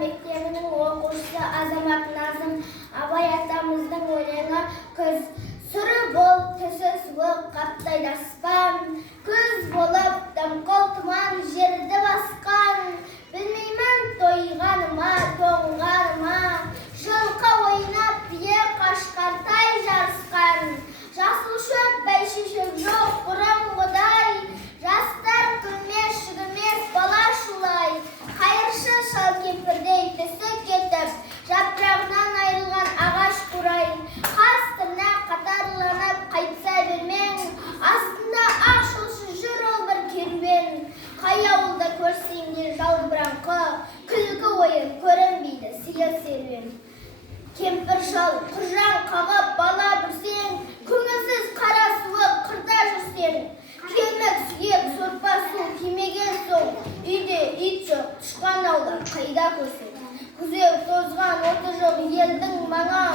мектебінің оқушысы Азамат Назым Абай атамыздың өлеңі күз. Сұры бол, түсі суық, қаптайды аспан, күз болып дымқыл тұман жерді басқан. Білмеймін тойғаныма, тоңғаныма, жылқы ойнап бие қашқартай жарысқан. Жасыл шөп бәйшешек жоқ бұрынғыдай, жастар күлмес жүгірмес бала шулай. Қайыршы шал кемпірдей түсі кетіп, жапырағынан айырылған ағаш қурай. Қас тырнақ қатарланып қайтса бермен, астында ақ шылшы жүр ол бір керуен. Қай ауылда көрсең де жалбыраңқы, күлкі ойын көрінбейді сиыр серуен. Кемпір шал құржан қағып бала бүрсең, көңілсіз қара суық қырда жүрсең. Кемік сүйек сорпа су кимеген соң, үйде ит жоқ, тышқан аулар қайда көрсең. Күзеу тозған оты жоқ елдің маңа,